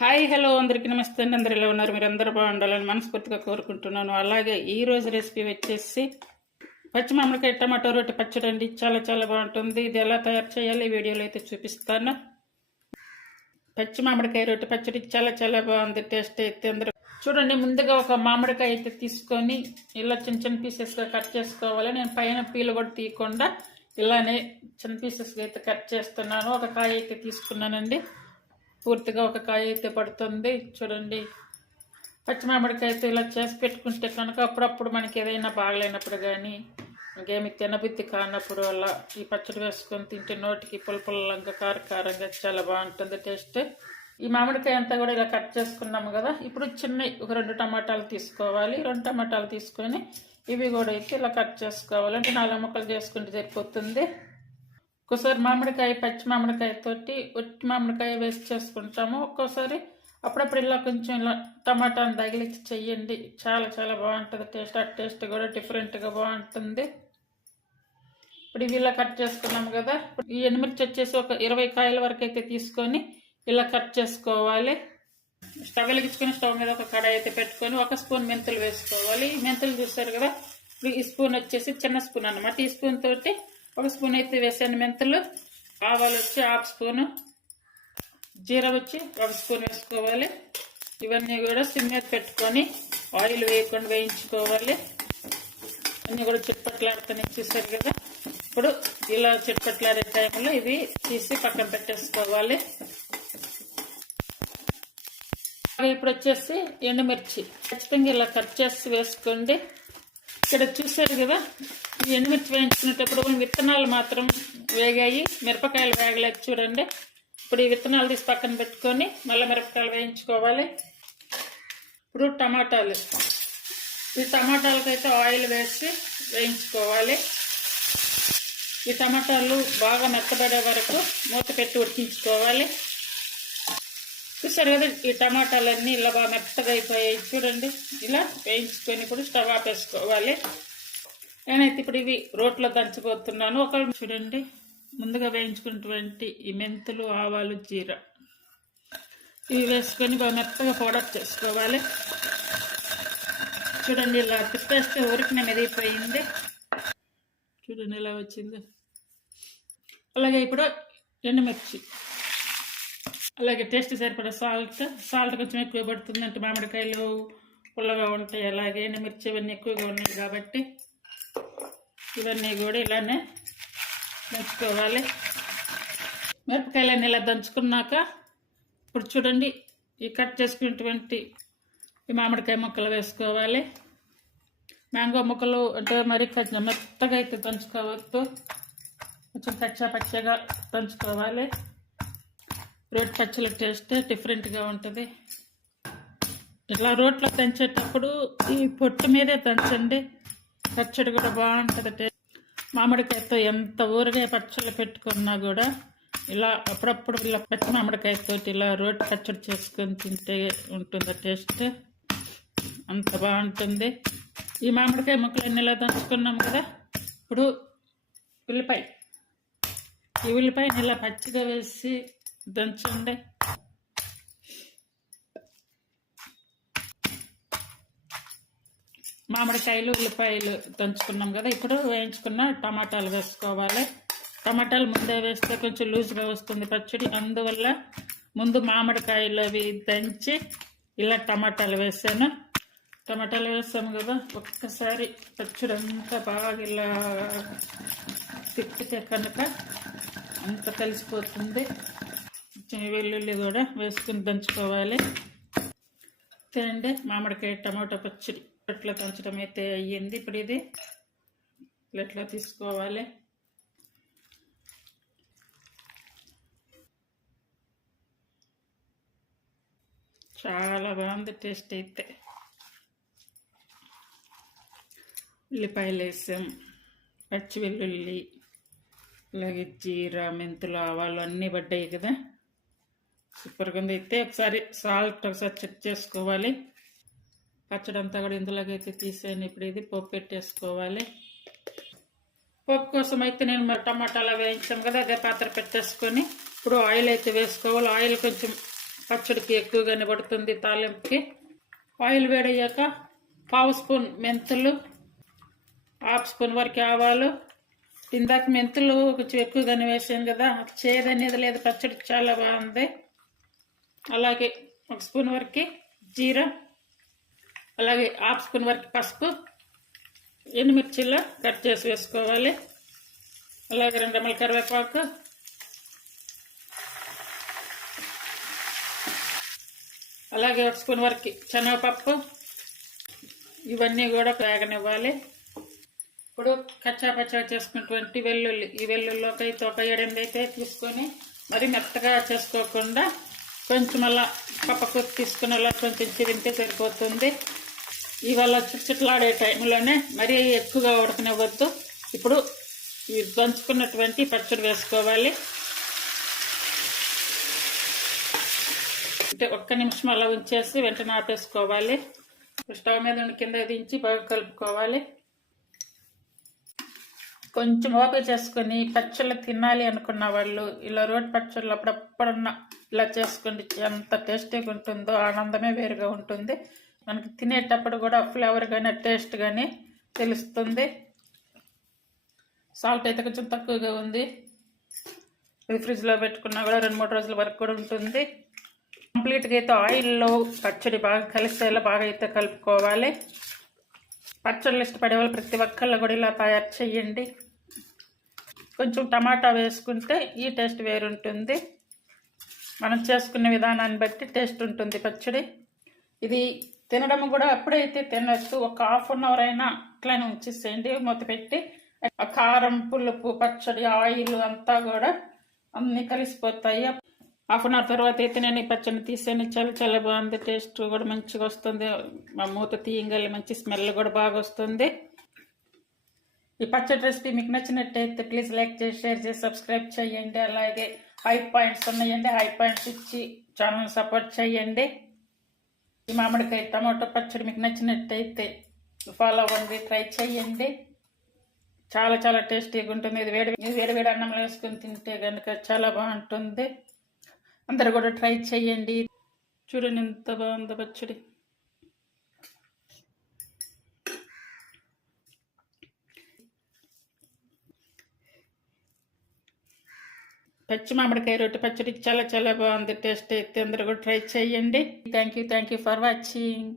Hi hello అందరికీ నమస్తే అండి. అందరు ఎలా ఉన్నారు? మీరు అందరూ బాగుండాలని మనస్ఫూర్తిగా కోరుకుంటున్నాను. అలాగే ఈరోజు రెసిపీ వచ్చేసి పచ్చి మామిడికాయ టమాటో రొట్టె పచ్చడి అండి. చాలా చాలా బాగుంటుంది. ఇది ఎలా తయారు చేయాలి ఈ వీడియోలో అయితే చూపిస్తాను. పచ్చి మామిడికాయ రొట్టె పచ్చడి చాలా చాలా బాగుంది. టేస్ట్ అయితే అందరూ చూడండి. ముందుగా ఒక మామిడికాయ అయితే తీసుకొని ఇలా చిన్న చిన్న పీసెస్గా కట్ చేసుకోవాలి. నేను పైన పీలు కూడా తీయకుండా ఇలానే చిన్న పీసెస్గా అయితే కట్ చేస్తున్నాను. ఒక కాయ అయితే తీసుకున్నానండి. పూర్తిగా ఒక కాయ అయితే పడుతుంది. చూడండి. పచ్చి అయితే ఇలా చేసి పెట్టుకుంటే కనుక అప్పుడప్పుడు మనకి ఏదైనా బాగలేనప్పుడు కానీ ఇంకేమి తినబుద్ధి కానప్పుడు అలా ఈ పచ్చడి వేసుకొని తింటే నోటికి పులపుల్లంగా కారకారంగా చాలా బాగుంటుంది టేస్ట్. ఈ మామిడికాయ అంతా కూడా ఇలా కట్ చేసుకున్నాము కదా. ఇప్పుడు చిన్న ఒక రెండు టమాటాలు తీసుకోవాలి. రెండు టమాటాలు తీసుకొని ఇవి కూడా అయితే ఇలా కట్ చేసుకోవాలి. అంటే నాలుగు ముక్కలు చేసుకుంటే సరిపోతుంది. ఒక్కోసారి మామిడికాయ పచ్చి మామిడికాయతోటి ఒట్టి మామిడికాయ వేసి చేసుకుంటాము. ఒక్కోసారి అప్పుడప్పుడు ఇలా కొంచెం ఇలా టమాటాను తగిలిచ్చి చెయ్యండి. చాలా చాలా బాగుంటుంది. టేస్ట్ ఆ టేస్ట్ కూడా డిఫరెంట్గా బాగుంటుంది. ఇప్పుడు ఇవి ఇలా కట్ చేసుకున్నాము కదా. ఈ ఎండుమిర్చి వచ్చేసి ఒక ఇరవై కాయల వరకు అయితే తీసుకొని ఇలా కట్ చేసుకోవాలి. స్టవ్ వెలిగించుకొని స్టవ్ మీద ఒక కడాయి అయితే పెట్టుకొని ఒక స్పూన్ మెంతులు వేసుకోవాలి. మెంతులు చూస్తారు కదా? ఇప్పుడు ఈ స్పూన్ వచ్చేసి చిన్న స్పూన్ అనమాట ఈ స్పూన్ తోటి ఒక స్పూన్ అయితే వేసాను మెంతులు ఆవాలు వచ్చి హాఫ్ స్పూను జీరా వచ్చి ఒక స్పూన్ వేసుకోవాలి. ఇవన్నీ కూడా సిమ్ మీద పెట్టుకొని ఆయిల్ వేయకుండా వేయించుకోవాలి. అన్నీ కూడా చిట్పట్లాడుతూనే చూసారు కదా? ఇప్పుడు ఇలా చిట్పట్లాడే టైంలో ఇవి తీసి పక్కన పెట్టేసుకోవాలి. ఇప్పుడు వచ్చేసి ఎండుమిర్చి. ఖచ్చితంగా ఇలా కట్ చేసి వేసుకోండి. ఇక్కడ చూసారు కదా? ఎండుమిర్చి వేయించుకునేటప్పుడు విత్తనాలు మాత్రం వేగాయి. మిరపకాయలు వేగలేదు చూడండి. ఇప్పుడు ఈ విత్తనాలు తీసి పక్కన పెట్టుకొని మళ్ళీ మిరపకాయలు వేయించుకోవాలి. ఇప్పుడు టమాటాలు ఈ టమాటాలకైతే ఆయిల్ వేసి వేయించుకోవాలి. ఈ టమాటాలు బాగా మెత్తబడే వరకు మూత పెట్టి ఉడికించుకోవాలి. చూసారు కదా ఈ టమాటాలన్నీ ఇలా బాగా మెత్తగా అయిపోయాయి చూడండి. ఇలా వేయించుకొని ఇప్పుడు స్టవ్ ఆపేసుకోవాలి నేనైతే ఇప్పుడు ఇవి రోట్లో దంచబోతున్నాను ఒక చూడండి ముందుగా వేయించుకున్నటువంటి ఈ మెంతులు ఆవాలు జీర. ఇవి వేసుకొని బాగా మెత్తగా పౌడర్ చేసుకోవాలి. చూడండి ఇలా తిప్పేస్తే ఊరికి మెదిగిపోయింది. చూడండి ఎలా వచ్చింది. అలాగే ఇప్పుడు ఎండుమిర్చి. అలాగే టేస్ట్ సరిపడే సాల్ట్. సాల్ట్ కొంచెం ఎక్కువ పడుతుంది అంటే మామిడికాయలు పుల్లగా ఉంటాయి. అలాగే ఎండుమిర్చి ఇవన్నీ ఎక్కువగా ఉన్నాయి కాబట్టి ఇవన్నీ కూడా ఇలానే దంచుకోవాలి మిరపకాయలన్నీ ఇలా దంచుకున్నాక ఇప్పుడు చూడండి ఈ కట్ చేసుకున్నటువంటి ఈ మామిడికాయ ముక్కలు వేసుకోవాలి. మ్యాంగో ముక్కలు అంటే మరి కొంచెం మెత్తగా అయితే దంచుకోవద్దు. కొంచెం కచ్చా పచ్చగా దంచుకోవాలి. రోటి పచ్చల టేస్ట్ డిఫరెంట్గా ఉంటుంది. ఇట్లా రోట్లో దంచేటప్పుడు ఈ పొట్టు మీదే దంచండి. పచ్చడి కూడా బాగుంటుంది టేస్ట్. మామిడికాయతో ఎంత ఊరగాయ పచ్చళ్ళు పెట్టుకున్నా కూడా ఇలా అప్పుడప్పుడు ఇలా పచ్చి మామిడికాయతో ఇలా రోటి పచ్చడి చేసుకొని తింటే ఉంటుంది టేస్ట్? అంత బాగుంటుంది. ఈ మామిడికాయ ముక్కలన్నీ ఇలా దంచుకున్నాం కదా. ఇప్పుడు ఉల్లిపాయ. ఈ ఉల్లిపాయని ఇలా పచ్చిగా వేసి దంచండి. మామిడికాయలు ఉల్లిపాయలు దంచుకున్నాం కదా. ఇప్పుడు వేయించుకున్న టమాటాలు వేసుకోవాలి. టమాటాలు ముందే వేస్తే కొంచెం లూజ్గా వస్తుంది పచ్చడి. అందువల్ల ముందు మామిడికాయలు అవి దంచి ఇలా టమాటాలు వేసాను. టమాటాలు వేసాము కదా. ఒక్కసారి పచ్చడి అంతా బాగా ఇలా తిప్పితే కనుక అంత కలిసిపోతుంది. వెల్లుల్లి కూడా వేసుకుని దంచుకోవాలి. తినండి మామిడికాయ టమాటా పచ్చడి. ఇట్లా దంచడం అయితే అయ్యింది. ఇప్పుడు ఇది ఇట్లా తీసుకోవాలి. చాలా బాగుంది టేస్ట్ అయితే. ఉల్లిపాయలు వేసాం పచ్చి వెల్లుల్లి అలాగే జీరా మెంతులు ఆవాలు అన్నీ పడ్డాయి కదా. సూపర్గా ఉంది. అయితే ఒకసారి సాల్ట్ ఒకసారి చెక్ చేసుకోవాలి. పచ్చడి అంతా కూడా ఇందులోకైతే తీసేయండి. ఇప్పుడు ఇది పప్పు పెట్టేసుకోవాలి. పప్పు కోసం అయితే నేను మరి టమాటాలు వేయించాను కదా అదే పాత్ర పెట్టేసుకొని ఇప్పుడు ఆయిల్ అయితే వేసుకోవాలి. ఆయిల్ కొంచెం పచ్చడికి ఎక్కువగానే పడుతుంది తాలింపుకి. ఆయిల్ వేడయ్యాక పావు స్పూన్ మెంతులు హాఫ్ స్పూన్ వరకు ఆవాలు. ఇందాక మెంతులు కొంచెం ఎక్కువగానే వేసాను కదా చేదనేది లేదు పచ్చడి చాలా బాగుంది. అలాగే ఒక స్పూన్ వరకు జీరా అలాగే హాఫ్ స్పూన్ వరకు పసుపు ఎండుమిర్చిలో కట్ చేసి వేసుకోవాలి. అలాగే రెండు రెమ్మల కరివేపాకు. అలాగే ఒక స్పూన్ వరకు శనగపప్పు. ఇవన్నీ కూడా వేగనివ్వాలి. ఇప్పుడు కచ్చా పచ్చా చేసుకున్నటువంటి వెల్లుల్లి ఈ వెల్లుల్లిలోకి అయితే ఒక ఏడెనిమిది అయితే తీసుకొని మరి మెత్తగా చేసుకోకుండా కొంచెం అలా పప్పకు తీసుకుని అలా కొంచెం చిరింటే సరిపోతుంది. ఇవాళ చుట్టులాడే టైంలోనే మరీ ఎక్కువగా ఉడకనివ్వద్దు. ఇప్పుడు ఇవి దంచుకున్నటువంటి పచ్చడి వేసుకోవాలి. అంటే ఒక్క నిమిషం అలా ఉంచేసి వెంటనే ఆపేసుకోవాలి. స్టవ్ మీద ఉండి కింద దించి బాగా కలుపుకోవాలి. కొంచెం ఓపిక చేసుకొని పచ్చళ్ళు తినాలి అనుకున్న వాళ్ళు ఇలా రోటి పచ్చళ్ళు అప్పుడప్పుడున్న ఇలా చేసుకోండి. ఎంత టేస్టీగా ఉంటుందో ఆనందమే వేరుగా ఉంటుంది. మనకి తినేటప్పుడు కూడా ఫ్లేవర్ కానీ టేస్ట్ కానీ తెలుస్తుంది. సాల్ట్ అయితే కొంచెం తక్కువగా ఉంది. ఇది ఫ్రిడ్జ్లో పెట్టుకున్నా కూడా రెండు మూడు రోజుల వరకు కూడా ఉంటుంది. కంప్లీట్గా అయితే ఆయిల్లో పచ్చడి బాగా కలిసేలా బాగా అయితే కలుపుకోవాలి. పచ్చళ్ళు ఇష్టపడే వాళ్ళు ప్రతి ఒక్కళ్ళు కూడా ఇలా తయారు చేయండి. కొంచెం టమాటా వేసుకుంటే ఈ టేస్ట్ వేరుంటుంది. మనం చేసుకునే విధానాన్ని బట్టి టేస్ట్ ఉంటుంది పచ్చడి. ఇది తినడం కూడా అప్పుడైతే తినచ్చు ఒక హాఫ్ అన్ అవర్ అయినా అట్లనే ఉంచేసేయండి. మూత పెట్టి ఆ కారం పులుపు పచ్చడి ఆయిల్ అంతా కూడా అన్నీ కలిసిపోతాయి. హాఫ్ అన్ అవర్ తర్వాత అయితే నేను ఈ పచ్చడిని తీసాను చాలా చాలా బాగుంది టేస్ట్ కూడా మంచిగా వస్తుంది. మా మూత తీయగలి మంచి స్మెల్ కూడా బాగా వస్తుంది. ఈ పచ్చడి రెసిపీ మీకు నచ్చినట్టయితే ప్లీజ్ లైక్ చేసి షేర్ చేసి సబ్స్క్రైబ్ చేయండి. అలాగే హై పాయింట్స్ ఉన్నాయండి. హై పాయింట్స్ ఇచ్చి ఛానల్ సపోర్ట్ చేయండి. ఈ మామిడికాయ టమాటో పచ్చడి మీకు నచ్చినట్టయితే ఫాలో అవ్వండి ట్రై చేయండి. చాలా చాలా టేస్టీగా ఉంటుంది. ఇది వేడి ఇది వేడి వేడి అన్నంలో వేసుకొని తింటే కనుక చాలా బాగుంటుంది. అందరు కూడా ట్రై చేయండి. చూడండి ఎంత బాగుందో పచ్చడి. పచ్చి మామిడికాయ రొట్టె పచ్చడి చాలా చాలా బాగుంది. టేస్ట్ అయితే అందరూ కూడా ట్రై చేయండి. Thank you thank you for watching